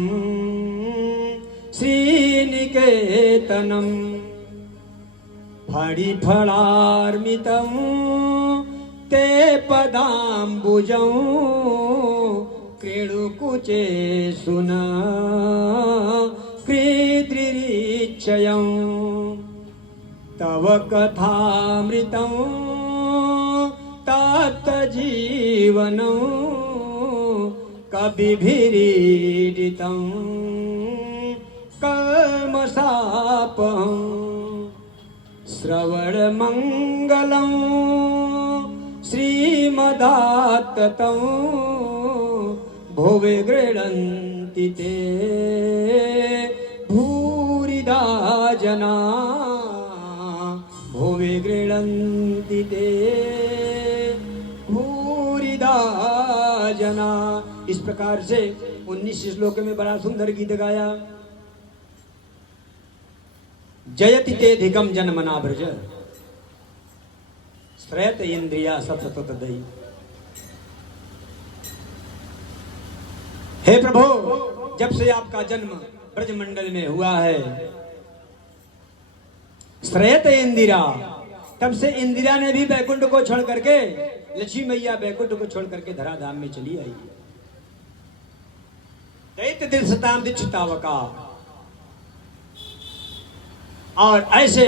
श्रीनिकेतनं फणिफलार्मितं ते पदाम्बुजं क्रीडुकुचे सुन क्रीद्रिरीक्षयम् तव कथामृतं तप्तजीवनं कविभिरीडितं कल्मषापहं श्रवणमङ्गलं श्रीमदात्ततं भुवि गृह्णन्ति ते भूरिदा जना भुवि गृह्णन्ति ते भूरिदा जना। इस प्रकार से 19 श्लोक में बड़ा सुंदर गीत गाया। जयति तेधिकम जन्मना ब्रज श्रेत इंद्रिया सतत दई। हे प्रभु, जब से आपका जन्म ब्रजमंडल में हुआ है, श्रेत इंदिरा, तब से इंदिरा ने भी बैकुंठ को छोड़ करके, लक्ष्मी मैया बैकुंठ को छोड़ करके धराधाम में चली आई। दैत्य दिल सताम दीक्षितावका, और ऐसे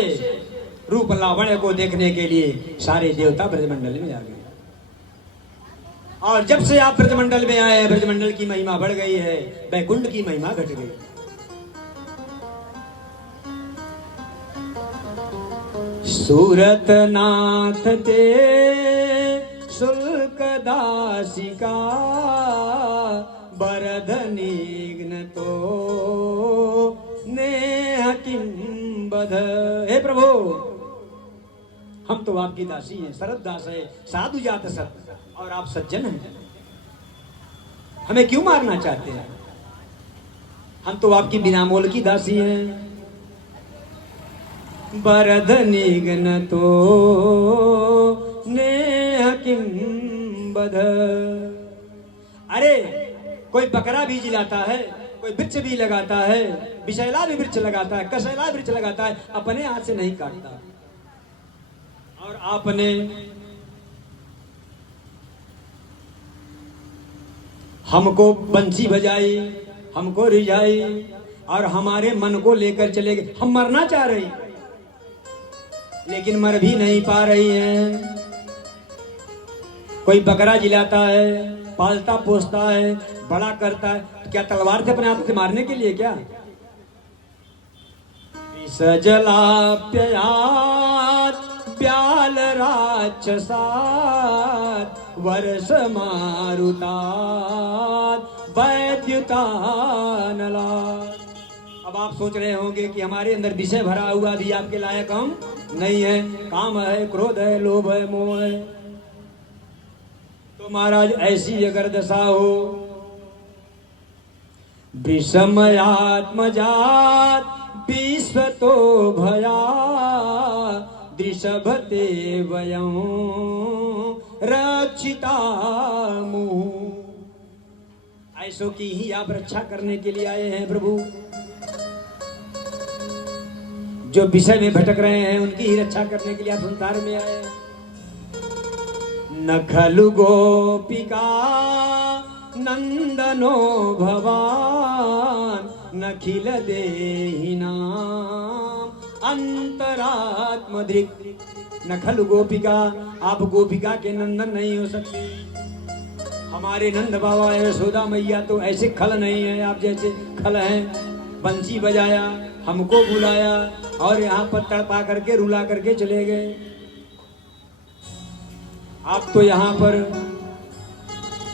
रूप लावण्य को देखने के लिए सारे देवता ब्रजमंडल में आ गए। और जब से आप ब्रजमंडल में आए, ब्रजमंडल की महिमा बढ़ गई है, बैकुंठ की महिमा घट गई। सूरत नाथ ते शुल्क दासिका बरधनिग्न तो नेह किम बध। हे प्रभु, हम तो आपकी दासी हैं, शरद दास है, साधु जात सत, और आप सज्जन हैं, हमें क्यों मारना चाहते हैं? हम तो आपकी बिना मोल की दासी हैं। बरद निगन तो नेह किम बध। अरे कोई बकरा भी जिलाता है, कोई वृक्ष भी लगाता है, विषैला भी वृक्ष लगाता है, कसैला वृक्ष लगाता है, अपने हाथ से नहीं काटता। और आपने हमको बंसी बजाई, हमको रिझाई, और हमारे मन को लेकर चले गए। हम मरना चाह रहे हैं, लेकिन मर भी नहीं पा रही हैं। कोई बकरा जिलाता है, पालता पोसता है, बड़ा करता है, तो क्या तलवार से अपने आप से मारने के लिए क्या? सजलाप्ययात ब्याल राक्षसात वर्ष मारुतात वैद्युतानला। अब आप सोच रहे होंगे कि हमारे अंदर विषय भरा हुआ भी आपके लायक हम नहीं है। काम है, क्रोध है, लोभ है, मोह है। तो महाराज ऐसी अगर दशा हो, विषमयात्मजात विश्व तो भया दृषभते वयं रक्षितामु। ऐसों की ही आप रक्षा करने के लिए आए हैं प्रभु। जो विषय में भटक रहे हैं उनकी ही रक्षा करने के लिए आप संसार में आए हैं। न खलु गोपिका नंदनो भवान नखिल देहिनाम अंतरात्मधिक। न खलु गोपिका, आप गोपिका के नंदन नहीं हो सकते। हमारे नंद बाबा यशोदा मैया तो ऐसे खल नहीं है, आप जैसे खल हैं। बंसी बजाया, हमको बुलाया और यहाँ पर तड़पा करके रुला करके चले गए। आप तो यहाँ पर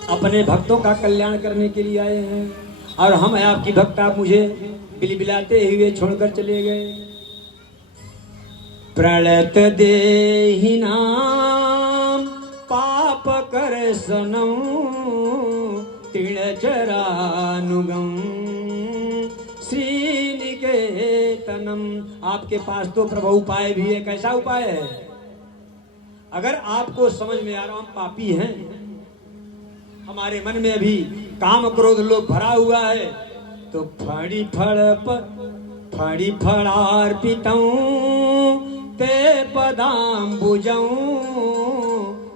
अपने भक्तों का कल्याण करने के लिए आए हैं और हम हैं आपकी भक्त, आप मुझे बिलबिलाते हुए छोड़कर चले गए। प्रणत देहिनाम पाप कर सनम तृणचरानुगम श्रीनिकेतनम। आपके पास तो प्रभु उपाय भी है। कैसा उपाय है? अगर आपको समझ में आ रहा हम पापी हैं, हमारे मन में अभी काम क्रोध लोभ भरा हुआ है, तो फड़ी फड़ार्पितं ते पदाम्बुजं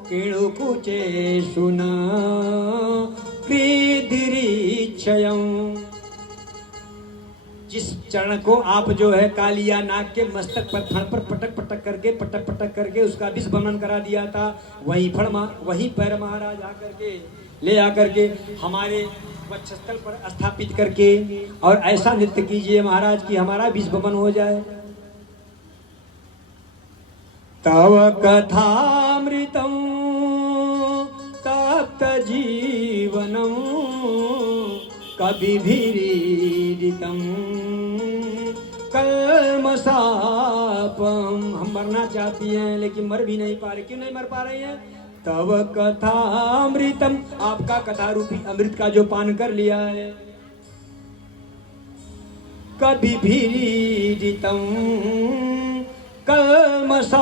किणुकुचे सुन क्रीदिरीक्षयं। जिस चरण को आप जो है कालिया नाग के मस्तक पर फण पर पटक पटक करके उसका विष बमन करा दिया था, वहीं पैर महाराज आकर के ले आकर के हमारे वक्षस्थल पर स्थापित करके और ऐसा नृत्य कीजिए महाराज कि हमारा विष बमन हो जाए। तव कथामृतं तप्त जीवनं कविभिरीडितं कल्मषापम। हम मरना चाहती हैं लेकिन मर भी नहीं पा रहे। क्यों नहीं मर पा रही हैं? तव कथामृतम, आपका कथा रूपी अमृत का जो पान कर लिया है। कविभिरीडितं कल्मषापम,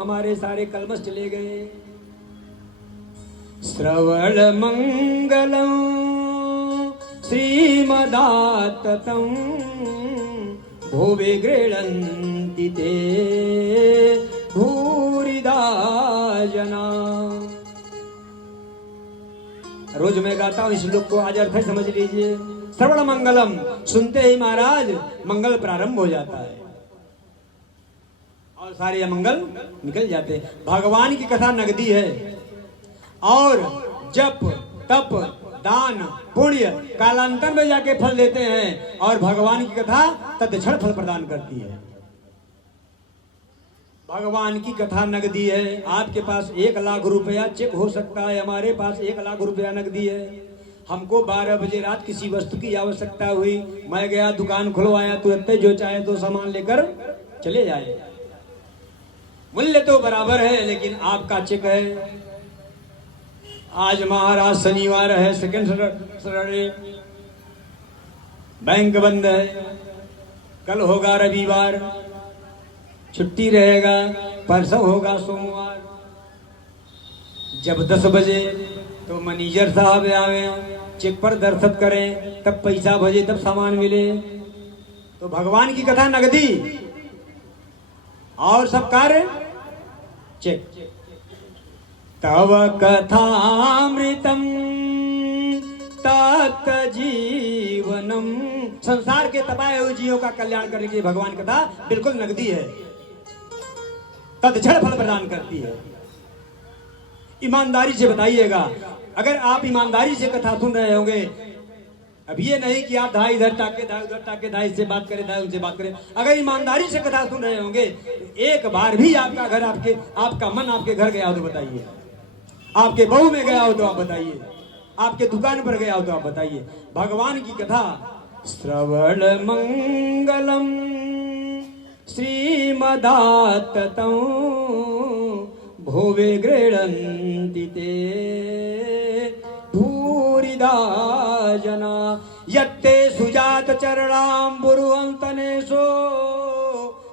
हमारे सारे कल्मष चले गए। श्रवण मंगलम श्रीमदाततं भुवि गृह्णन्ति ते भूरिदा जना। रोज मैं गाता हूं इस श्लोक को, आज अर्थ समझ लीजिए। श्रवण मंगलम, सुनते ही महाराज मंगल प्रारंभ हो जाता है और सारे अमंगल निकल जाते हैं। भगवान की कथा नगदी है और जप तप दान पुण्य कालांतर में जाके फल देते हैं और भगवान की कथा तत्क्षण फल प्रदान करती है। भगवान की कथा नगदी है। आपके पास 1 लाख रुपया चेक हो सकता है, हमारे पास 1 लाख रुपया नगदी है। हमको 12 बजे रात किसी वस्तु की आवश्यकता हुई, मैं गया दुकान खुलवाया, तुरंत जो चाहे तो सामान लेकर चले जाए। मूल्य तो बराबर है लेकिन आपका चेक है। आज महाराज शनिवार है, सेकंड सैटरडे, बैंक बंद है, कल होगा रविवार, छुट्टी रहेगा, परसों होगा सोमवार। जब 10 बजे तो मैनेजर साहब आवे, चेक पर दस्तखत करें, तब पैसा भेजे, तब सामान मिले। तो भगवान की कथा नगदी और सब कार्य चेक। तव कथामृतम तत् जीवनम, संसार के तपाए हुए जीवों का कल्याण करने के लिए भगवान कथा बिल्कुल नगदी है, तत्क्षण फल प्रदान करती है। ईमानदारी से बताइएगा, अगर आप ईमानदारी से कथा सुन रहे होंगे, अब ये नहीं कि आप धाई इधर ताके धाई उधर ताके, धाई से बात करें धाई उनसे बात करें, अगर ईमानदारी से कथा सुन रहे होंगे, एक बार भी आपका घर आपका मन आपके घर गया हो तो बताइए, आपके बहू में गया हो तो आप बताइए, आपके दुकान पर गया हो तो आप बताइए। भगवान की कथा श्रवण मंगलम श्रीमदाततं भुवि गृह्णन्ति ते भूरिदा जना। यत्ते सुजात चरणाम्बुरुहन्तनेषु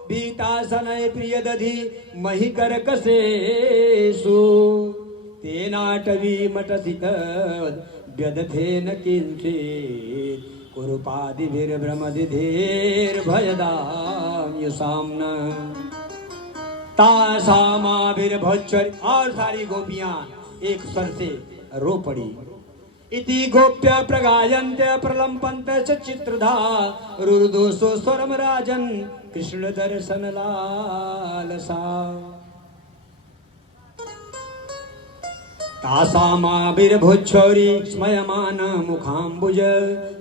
बीता सनय प्रिय दधि मही कर कसेसु तेनाटवी मटसित व्यदथे न किंचित कुरुपादिभिर्भ्रमदिधेर्भयदाम्युसाम्न तासामाभिर्भोच्चरि और सारी गोपियां एक स्वर से रो पड़ी। इति गोप्य प्रगायन्त्य प्रलम्पन्त च चित्रधा रुरुदोषो स्वरम राजन कृष्ण दर्शन लालसा तासामाभिर्भोच्छौरी स्मयमान मुखाम्बुज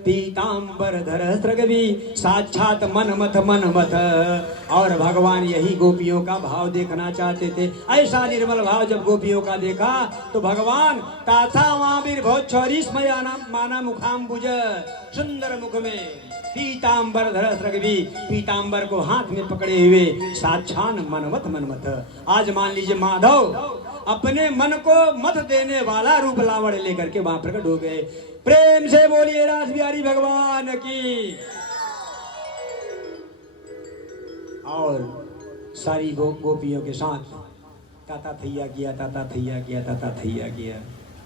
पीताम्बरधर स्रगवी साक्षात मनमथ और भगवान यही गोपियों का भाव देखना चाहते थे। ऐसा निर्मल भाव जब गोपियों का देखा तो भगवान तासामाभिर्भोच्छौरी स्मयमान मुखाम्बुज सुंदर मुख में पीताम्बर धर स्रगवी पीताम्बर को हाथ में पकड़े हुए साक्षात मनमथ। आज मान लीजिए माधव अपने मन को मत देने वाला रूप लावण लेकर के वहां प्रकट हो गए। प्रेम से बोलिए रास बिहारी भगवान की। और सारी गोपियों के साथ ताता थैया किया, ताता थैया किया, ताता थैया किया,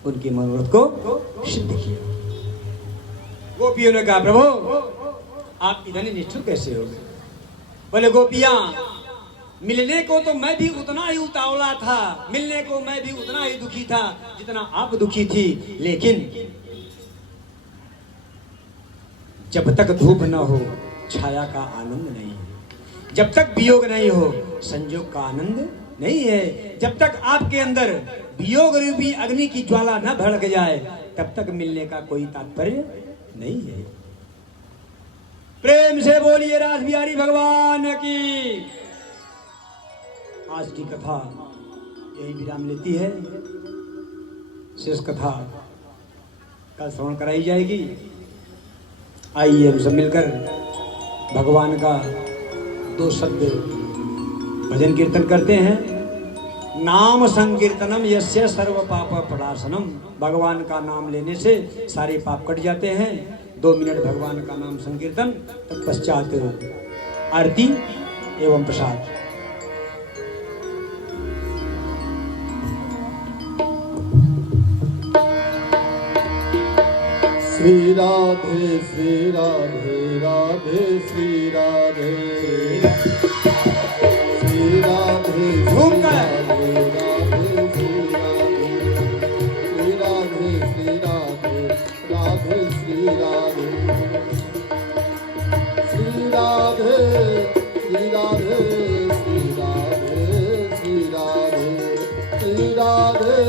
उनके मनोरथ को सिद्ध किया। गोपियों ने कहा प्रभु आप इतने निष्ठुर कैसे हो गए? बोले गोपियां मिलने को तो मैं भी उतना ही उतावला था, मिलने को मैं भी उतना ही दुखी था जितना आप दुखी थी, लेकिन जब तक धूप न हो छाया का आनंद नहीं है, जब तक वियोग नहीं हो संयोग का आनंद नहीं है, जब तक आपके अंदर वियोग रूपी अग्नि की ज्वाला न भड़क जाए तब तक मिलने का कोई तात्पर्य नहीं है। प्रेम से बोलिए रास बिहारी भगवान की। आज की कथा यही विराम लेती है। शेष कथा कल श्रवण कराई जाएगी। आइए हम सब मिलकर भगवान का 2 शब्द भजन कीर्तन करते हैं। नाम संकीर्तनम यस्य सर्व पाप प्रणाशनम। भगवान का नाम लेने से सारे पाप कट जाते हैं। 2 मिनट भगवान का नाम संकीर्तन, तत्पश्चात आरती एवं प्रसाद। श्री राधे श्री राधे राधे श्री राधे श्री राधे घूमकर राधे श्री राधे श्री राधे राधे श्री राधे श्री राधे श्री राधे श्री राधे श्री राधे श्री राधे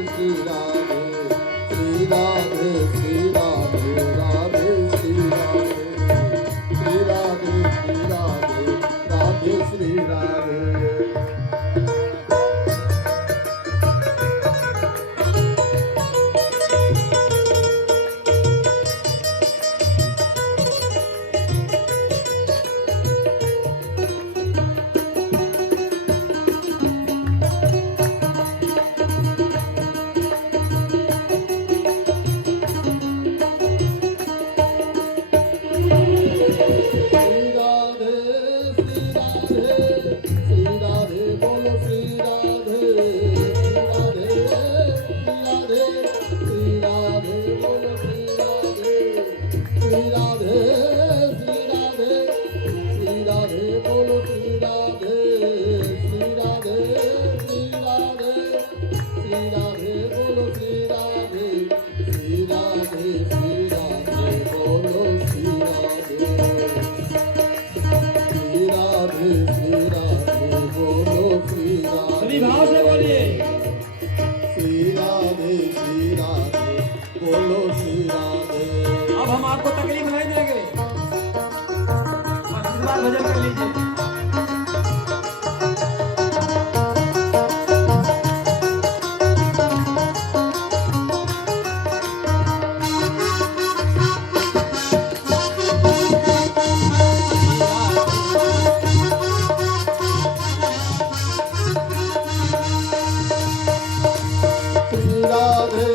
श्री राधे श्री राधे श्री राधे श्री राधे श्री राधे राधे श्री राधे श्री राधे श्री राधे राधे श्री राधे। अब हम आपको तकलीफ नहीं देंगे, बस इस बार भजन कर लीजिए। श्री राधे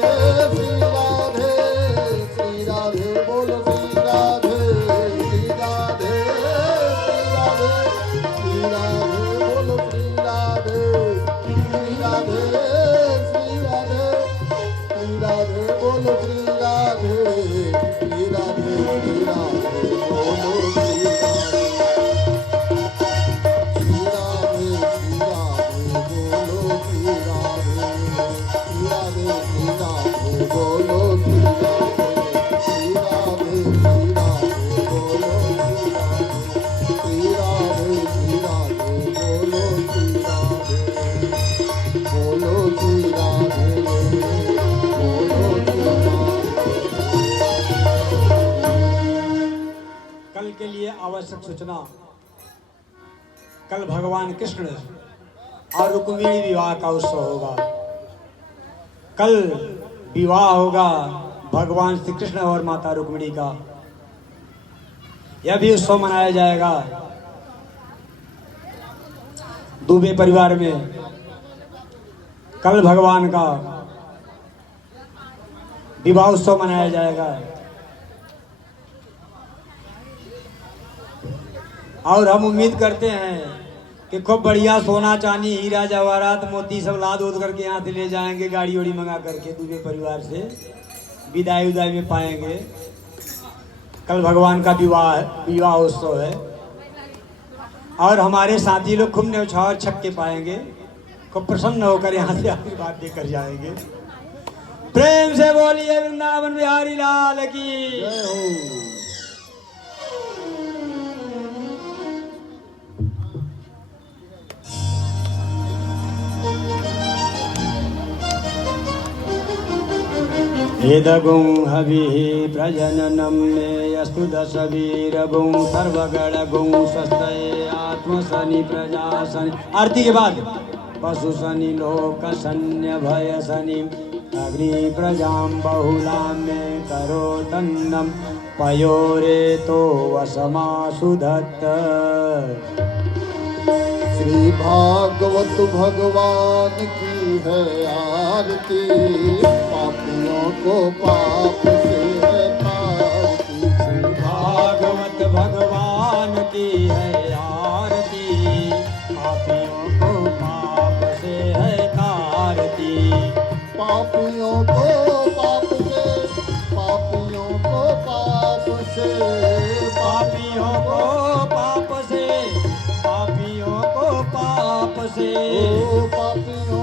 बोलो श्री राधे के लिए आवश्यक सूचना। कल भगवान कृष्ण और रुक्मिणी विवाह का उत्सव होगा। कल विवाह होगा भगवान श्री कृष्ण और माता रुक्मिणी का। यह भी उत्सव मनाया जाएगा दुबे परिवार में। कल भगवान का विवाह उत्सव मनाया जाएगा और हम उम्मीद करते हैं कि खूब बढ़िया सोना चांदी हीरा जवाहरात मोती सब लाद उद करके यहाँ से ले जाएंगे, गाड़ी उड़ी मंगा करके दुबे परिवार से विदाई उदाई में पाएंगे। कल भगवान का विवाह उत्सव है और हमारे साथी लोग खूब न्यौछावर छक्के पाएंगे, खूब प्रसन्न होकर यहाँ से आशीर्वाद देकर जाएंगे। प्रेम से बोलिए वृंदावन बिहारी लाल की जय हो। वेदगुं हविः प्रजननं मे यस्तु दशवीरगुं सर्वगणगुं स्वस्तये आत्मसनि प्रजासनि। आरती के बाद पशुसनि लोकसन्य भयसनि अग्नि प्रजां बहुलां मे करोतन्नं पयोरेतो वसमासुधत्त। श्री भागवत भगवान की है आरती, पापियों को पाप से है तारती। श्री भागवत भगवान की है आरती, पापियों को पाप से है तारती। पापियों को पाप से, पापियों को पाप से, पापियों को पाप से, पापियों को पाप से, ओ पापियों